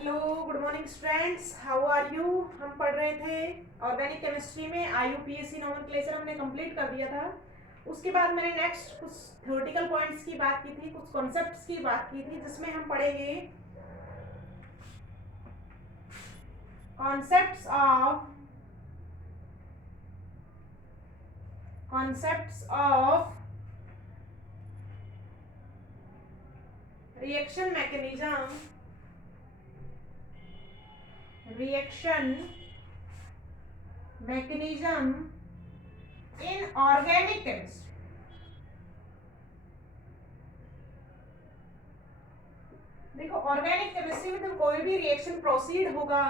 Hello, good morning students, how are you. हम पढ़ रहे थे ऑर्गेनिक केमिस्ट्री में IUPAC नोमेनक्लेचर हमने कंप्लीट कर दिया था। उसके बाद मैंने नेक्स्ट कुछ थ्योरेटिकल पॉइंट्स की बात की थी, कुछ कॉन्सेप्ट्स की बात की थी, जिसमें हम पढ़ेंगे concepts of reaction mechanism in organic chemistry. देखो, ऑर्गेनिक केमिस्ट्री में जब कोई भी रिएक्शन प्रोसीड होगा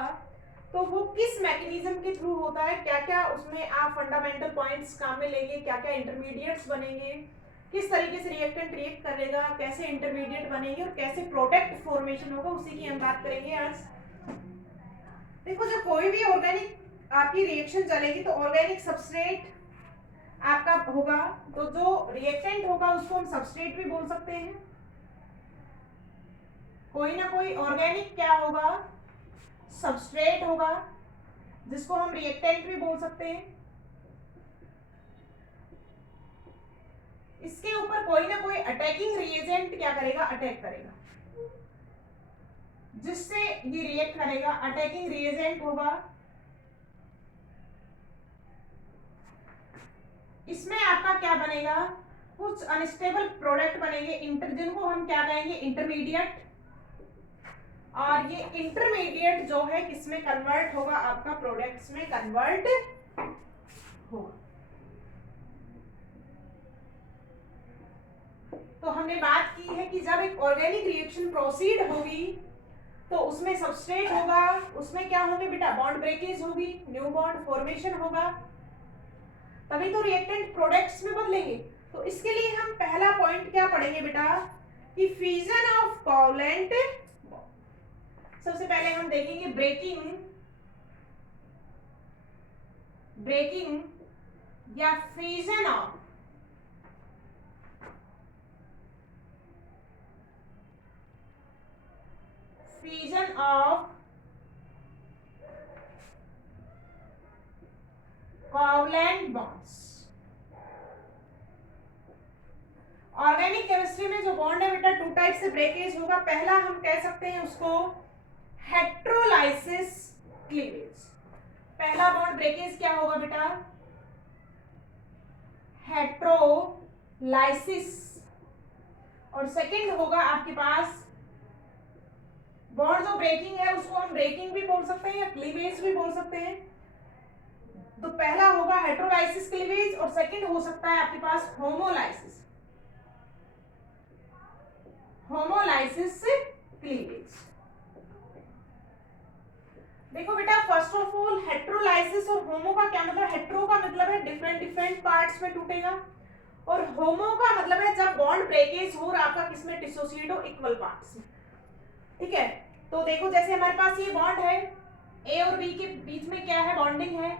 तो वो किस मैकेनिज्म के थ्रू होता है, क्या क्या उसमें आप फंडामेंटल पॉइंट्स काम में लेंगे, क्या क्या इंटरमीडिएट्स बनेंगे, किस तरीके से रिएक्टेंट रिएक्ट करेगा, कैसे इंटरमीडिएट बनेंगे और कैसे प्रोडक्ट फॉर्मेशन होगा, उसी की हम बात करेंगे आज। देखो, जब कोई भी ऑर्गेनिक आपकी रिएक्शन चलेगी तो ऑर्गेनिक सबस्ट्रेट आपका होगा, तो जो रिएक्टेंट होगा उसको हम सबस्ट्रेट भी बोल सकते हैं। कोई ना कोई ऑर्गेनिक क्या होगा, सबस्ट्रेट होगा, जिसको हम रिएक्टेंट भी बोल सकते हैं। इसके ऊपर कोई ना कोई अटैकिंग रिएजेंट क्या करेगा, अटैक करेगा, जिससे ये रिएक्ट करेगा। अटैकिंग रिएजेंट होगा, इसमें आपका क्या बनेगा, कुछ अनस्टेबल प्रोडक्ट बनेंगे, जिनको हम क्या कहेंगे, इंटरमीडिएट। और ये इंटरमीडिएट जो है किसमें कन्वर्ट होगा, आपका प्रोडक्ट्स में कन्वर्ट होगा। तो हमने बात की है कि जब एक ऑर्गेनिक रिएक्शन प्रोसीड होगी तो उसमें सबस्ट्रेट होगा, उसमें क्या होंगे बेटा, बॉन्ड ब्रेकेज होगी, न्यू बॉन्ड फॉर्मेशन होगा, तभी तो रिएक्टेंट प्रोडक्ट्स में बदलेंगे। तो इसके लिए हम पहला पॉइंट क्या पढ़ेंगे बेटा, कि फ्यूजन ऑफ कोवलेंट। सबसे पहले हम देखेंगे ब्रेकिंग या fusion of covalent bonds. Organic chemistry में जो बॉन्ड है बेटा, टू टाइप से ब्रेकेज होगा। पहला हम कह सकते हैं उसको हेट्रोलाइसिस क्लीवेज। पहला बॉन्ड ब्रेकेज क्या होगा बेटा, हेट्रोलाइसिस। और सेकंड होगा आपके पास बॉन्ड जो ब्रेकिंग है उसको हम ब्रेकिंग भी बोल सकते हैं या क्लीवेज भी बोल सकते हैं। तो पहला होगा हेट्रोलाइसिस क्लीवेज और सेकंड हो सकता है आपके पास होमोलाइसिस क्लीवेज। देखो बेटा, फर्स्ट ऑफ ऑल हेट्रोलाइसिस और होमो का क्या मतलब। हेट्रो का मतलब है डिफरेंट पार्ट्स में टूटेगा, और होमो का मतलब है जब बॉन्ड ब्रेकेज हो और आपका किसमें डिसोसिएट हो, इक्वल पार्ट्स में। ठीक है, तो देखो जैसे हमारे पास ये बॉन्ड है, ए और बी के बीच में क्या है, बॉन्डिंग है।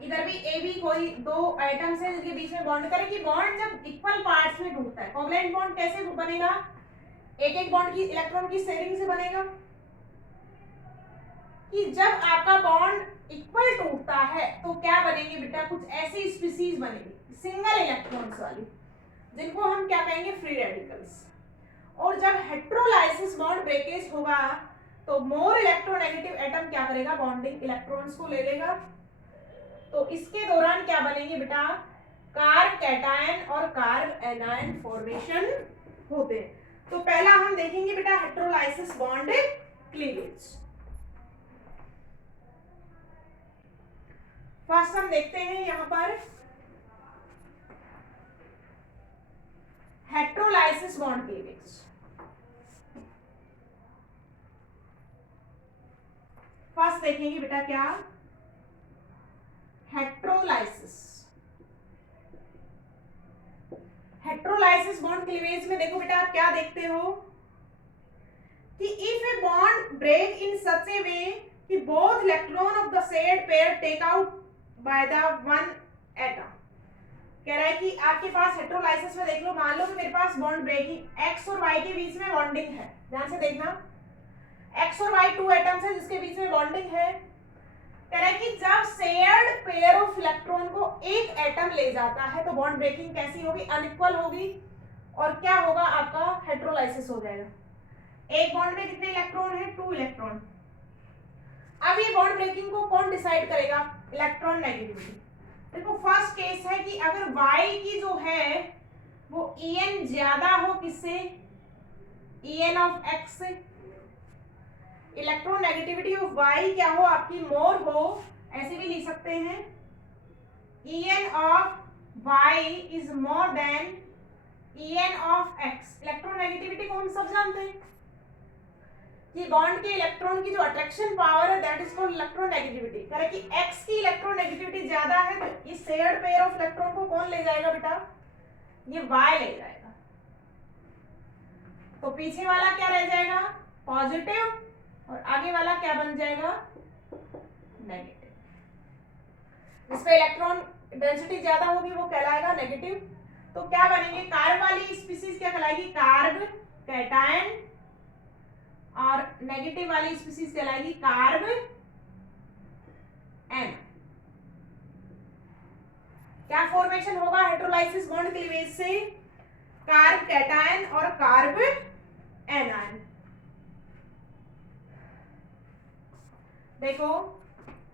इधर भी ए बी कोई दो एटम्स हैं जिनके बीच में बॉन्ड करें, कि बॉन्ड जब इक्वल पार्ट्स में टूटता है। कोवलेंट बॉन्ड कैसे बनेगा, एक एक बॉन्ड की इलेक्ट्रॉन की शेयरिंग से बनेगा। कि जब आपका बॉन्ड इक्वल टूटता है तो क्या बनेंगे बेटा, कुछ ऐसी स्पीसीज बनेगी सिंगल इलेक्ट्रॉन्स वाली, जिनको हम क्या कहेंगे, फ्री रेडिकल्स। और जब हेट्रोलाइसिस बॉन्ड ब्रेकेज होगा तो मोर इलेक्ट्रोनेगेटिव एटम क्या करेगा, बॉन्डिंग इलेक्ट्रॉन्स को ले लेगा। तो इसके दौरान क्या बनेंगे बेटा, कार्ब कैटायन और कार्ब एनायन फॉर्मेशन होते हैं। तो पहला हम देखेंगे बेटा हेट्रोलाइसिस बॉन्ड क्लीवेज। फर्स्ट हम देखते हैं यहां पर हेट्रोलाइसिस बॉन्ड क्लीवेज। फर्स्ट देखेंगे बेटा क्या, हेट्रोलाइसिस बॉन्ड क्लीवेज में देखो बेटा आप क्या देखते हो, कि if a bond break in such a way कि both electron of the shared pair take out by the one atom. कह रहा है कि आपके पास हेट्रोलाइसिस में देख लो, मान लो कि मेरे पास बॉन्ड ब्रेकिंग एक्स और वाई के बीच में बॉन्डिंग है, ध्यान से देखना। एक्स और वाई टू एटम्स है जिसके बीच में बॉन्डिंग है। कह रहा है कि जब शेयर्ड पेयर ऑफ इलेक्ट्रॉन को एक एटम ले जाता है तो बॉन्ड ब्रेकिंग कैसी होगी, अनइक्वल होगी, और क्या होगा आपका हेटेरोलाइसिस हो जाएगा। एक बॉन्ड में कितने इलेक्ट्रॉन है, 2 इलेक्ट्रॉन। अब ये बॉन्ड ब्रेकिंग को कौन डिसाइड करेगा, इलेक्ट्रॉन नेगेटिविटी। देखो फर्स्ट केस है कि अगर Y की जो है वो En ज्यादा हो किससे, En ऑफ X से, इलेक्ट्रॉन नेगेटिविटी ऑफ Y क्या हो आपकी, मोर हो, ऐसे भी लिख सकते हैं En of Y is more than En of X। Electron negativity को हम सब जानते हैं कि बॉन्ड के इलेक्ट्रॉन की जो अट्रैक्शन पावर है that is called electron negativity. कह रहे कि X की इलेक्ट्रॉन नेगेटिविटी ज्यादा है तो इस शेयर्ड पेयर ऑफ इलेक्ट्रॉन को कौन ले जाएगा बेटा, ये Y ले जाएगा। तो पीछे वाला क्या रह जाएगा, पॉजिटिव, और आगे वाला क्या बन जाएगा, नेगेटिव। जिस पे इलेक्ट्रॉन डेंसिटी ज्यादा होगी वो कहलाएगा नेगेटिव। तो क्या बनेंगे, कार्ब वाली स्पीसीज क्या कहलाएगी, कार्ब कैटायन, और नेगेटिव वाली स्पीसीज कहलाएगी कार्ब एन। क्या फॉर्मेशन होगा हेटेरोलाइसिस बॉन्ड क्लीवेज से, कार्ब कैटायन और कार्ब एनायन। देखो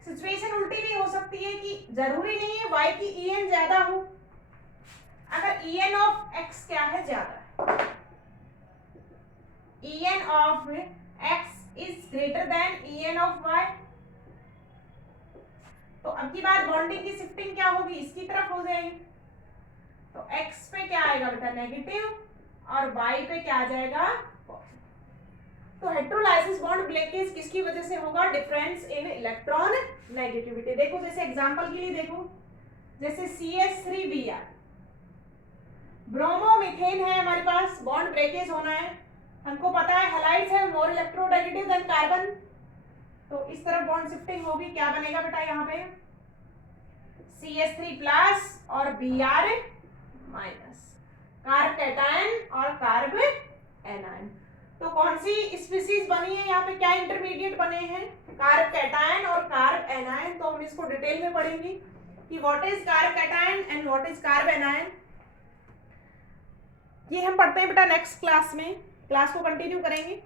सिचुएशन उल्टी भी हो सकती है कि जरूरी नहीं है Y की En ज्यादा हो। अगर En ऑफ X क्या है, ज्यादा, En of X is greater than En of Y, तो अब की बार बॉन्डिंग की शिफ्टिंग क्या होगी, इसकी तरफ हो जाएगी। तो X पे क्या आएगा बेटा, नेगेटिव, और Y पे क्या आ जाएगा, तो हेटेरोलाइसिस बॉन्ड ब्रेकेज किसकी वजह से होगा, डिफरेंस इन इलेक्ट्रॉन नेगेटिविटी। देखो जैसे एग्जांपल के लिए देखो, जैसे CH3Br, ब्रोमोमीथेन है हमारे पास, बॉन्ड ब्रेकेज होना है, हमको पता है हैलाइड्स है मोर इलेक्ट्रोनेगेटिव देन कार्बन, तो इस तरफ बॉन्ड शिफ्टिंग होगी, क्या बनेगा बेटा यहाँ पे CH3 प्लस और Br माइनस, कार्ब कैटायन और कार्ब एनायन। तो कौन सी स्पीसीज बनी है यहाँ पे, क्या इंटरमीडिएट बने हैं, कार्ब कैटायन और कार्ब एनायन। तो हम इसको डिटेल में पढ़ेंगे कि what is carb cation and what is carb anion. ये हम पढ़ते हैं बेटा नेक्स्ट क्लास में, क्लास को कंटिन्यू करेंगे।